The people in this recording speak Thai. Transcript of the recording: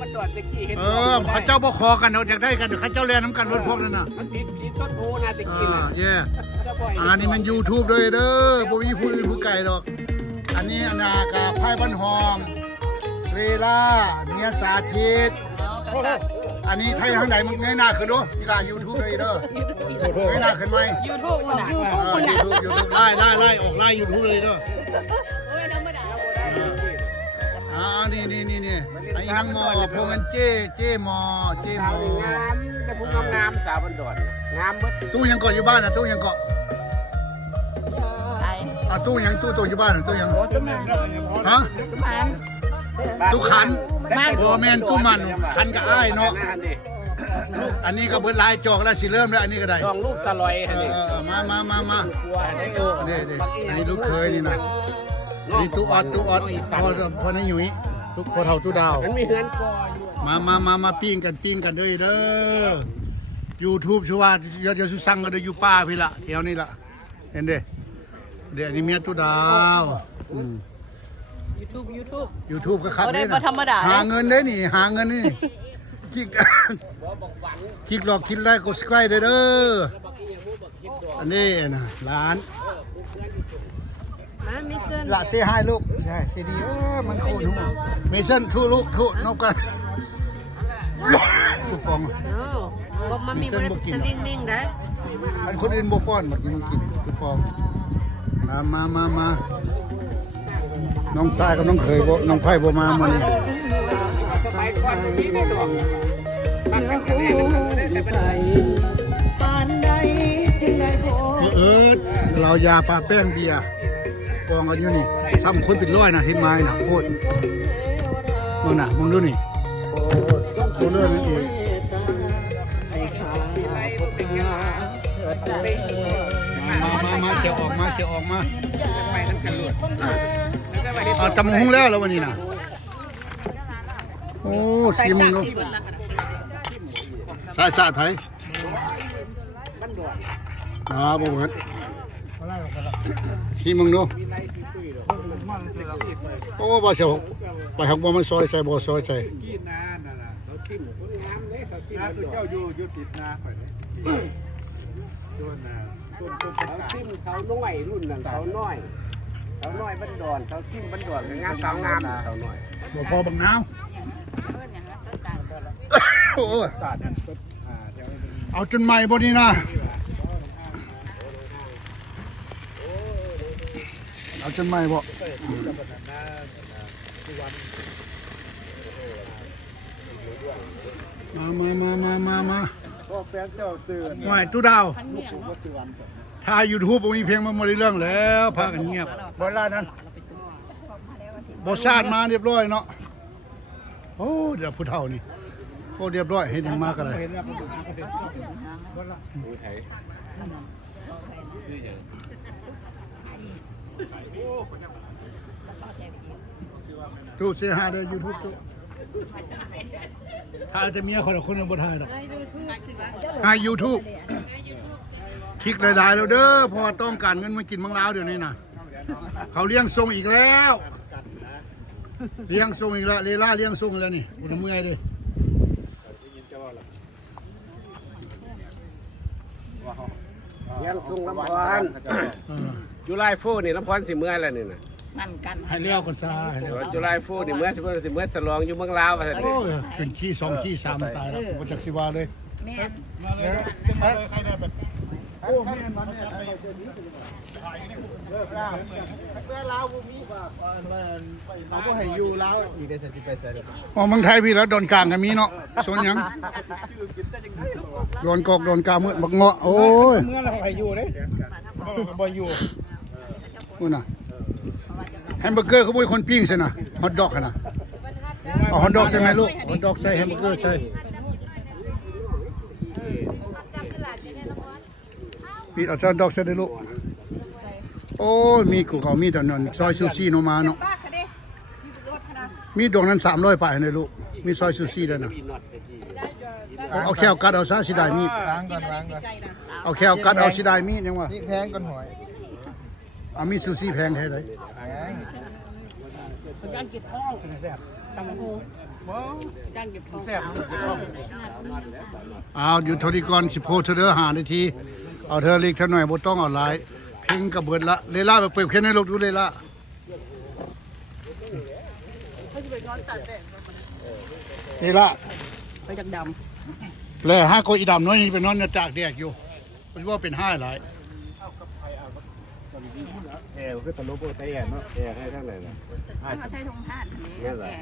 มันดอดตะกี้เห็นเขาเจ้าบ่ขอกันเราอยากได้กันเขาเจ้าแลน้ำกันรถพวกนั้นน่ะมันผิดต้นโพนะตะกี้น่ะเย่อันนี้มัน YouTube ด้วยเด้อบ่มีผู้อื่นผู้ไกลดอกอันนี้อนาคาไพ่บ้านหอมเรล่าเมียสาธิตอันนี้ไทยทางไหนมึงเงยหน้าขึ้นดูนี่ล่ะ YouTube เลยเด้อเงยหน้าขึ้นไหม YouTube มันน่ะ YouTube ไล่ออกไล่ YouTube เลยเด้อนี่ไอ้ยังหมอพวกมันเจ้หมองามแต่ผู้งามสาวบันดอนงามเบิดตู้ยังเกาะอยู่บ้านนะตู้ยังเกาะตู้ยังตู้อยู่บ้านนะตู้ยังฮะตู้ขันบ่แม่นตู้มันขันกับอ้ายเนาะอันนี้ก็เบิดลายจอกแล้วสิเริ่มแล้วอันนี้ก็ได้ลองลูกตะลอยมาอันนี้ลูกเคยนี่นะนี่ตู้ออดพอในหยุ่ยลูกพอเท่าตู้ดาวมันมีเฮือนกอมาปิ้งกันเด้อ YouTube ชัวร์เดี๋ยวสุสั่งก็ได้อยู่ป้าพี่ละแถวนี้ละเห็นเด้เดี๋ยวนี้เมียตู้ดาว YouTube ก็ขัดเลยนะหาเงินได้นี่หาเงินนี่คลิกหลอกคิดไลค์กด subscribe เด้ออันนี้นะร้านละเซฮายลูกใช่เซดีมันคู่หนูเมสันคู่ลูกคู่นกกันกูฟองมันมีมันสลิงได้อันคนอื่นบ่ป้อนมากินกูฟองมาน้องชายกับน้องเขยบ่น้องไผ่บ่มามื้อนี้สมัยก่อนมีได้ดอกบ้านกันแน่เรายาปลาแป้งเบียร์กองกันอยู่นี่ซ้ำคนเป็นร้อยนะเห็นไหมนะโคตรนู่นน่ะมึงดูนี่โคตรเลื่อนนี่เองมาเกี่ยวออกมาไปนั่นกันหลุดจำหุ้งแล้ววันนี้นะโอ้สีมึงดูสายไผ่บ่เหมือนสีมึงดูโอ้บ่เสียวไปหักบ่มันซอยใส่บ่ซอยใส่เขาซิมคนงามเลยเขาซิมเจ้าอยู่ติดนาข่อยต้นนาเขาซิมเสาน้อยรุ่นนั้นเสาน้อยบันดอนเสาซิมบันดอนงามสาวงามเสาน้อยบ่พอบังนาวโอ้เอาจนใหม่บ่นี่นะเอาจนใหม่บ่มาพ่อแฟนเจ้าเตือนหน่อยตู้ดาวถ้า YouTube บ่มีเพลงมาหมดเรื่องแล้วพากันเงียบบ่ล่ะนั้นบ่ชาติมาเรียบร้อยเนาะโอ้เดี๋ยวผู้เฒ่านี่โอ้เรียบร้อยเห็นยังมากันเลยตู้เสียหายเลย YouTube ตู้ถ้าจะเมียคนละคนบ่ถ่ายหรอกให้ YouTube คลิกหลายๆแล้วเด้อพอต้องการเงินมากินมังลาวเดี๋ยวนี้นะเขาเลี้ยงส่งอีกแล้วเลี้ยงส่งอีกแล้วเลล่าเลี้ยงส่งแล้วนี่อุณเมื่อยดิเลี้ยงส่งลำพอนจุฬาโฟนี่ลำพอนสิเมื่อยแล้วนี่นะนั่นกันให้เลี้ยวกันซะจุฬาโฟนี่เมื่อยสลองอยู่เมืองลาวว่าซั่นนี่ขึ้นขี้2ขี้3ตายแล้วบ่จักสิว่าเลยแม่โอ้แม่มันเนี่ยลาวมีเราก็ให้อยู่ลาวอีกได้สิไปใส่อ๋อเมืองไทยพี่แล้วโดนกลางกันมีเนาะสนยังโดนกอกโดนกามืดบักเงาะโอ้ยเมื่อเราให้อยู่เด้บ่อยู่นู่นน่ะแฮมเบอร์เกอร์เขาบ่มีคนปิ้งใช่น่ะฮอทดอกน่ะเอาฮอทดอกใส่ไหมลูกฮอทดอกใส่แฮมเบอร์เกอร์ใส่ปีเอาจานดอกใส่ได้ลูกโอ้มีกูเขามีแต่นนซอยซูซี่โนมาเนาะมีดวงนั้น300ไปเลยลูกมีซอยซูซี่ด้วยนะเอาแควกัดเอาซะสิได้มีล้างก่อนเอาแควกัดเอาสิได้มียังวะนี่แพงก่อนหอยเอามีซูซี่แพงแท้เลย จ้างเก็บของ เอาอยู่เทานี้ก่อนสิโพเธอเด้อ5 นาทีเอาเธอเล็กเท่าหน่อยบ่ต้องเอาหลายเพ่งกระเบิดละเลล่าไปเปิดเพ่งให้ลูกดูเลล่าเลล่า ไปจากด แล่5โกอีดำน้อยนี่เป็นนอนจากแดกอยู่มันว่าเป็น5หลาย แอร์คือตะลุกใช้แอร์เนาะแอร์ให้ทั้งไหนล่ะ ำเขาใช้ทงทาน นี่แหละ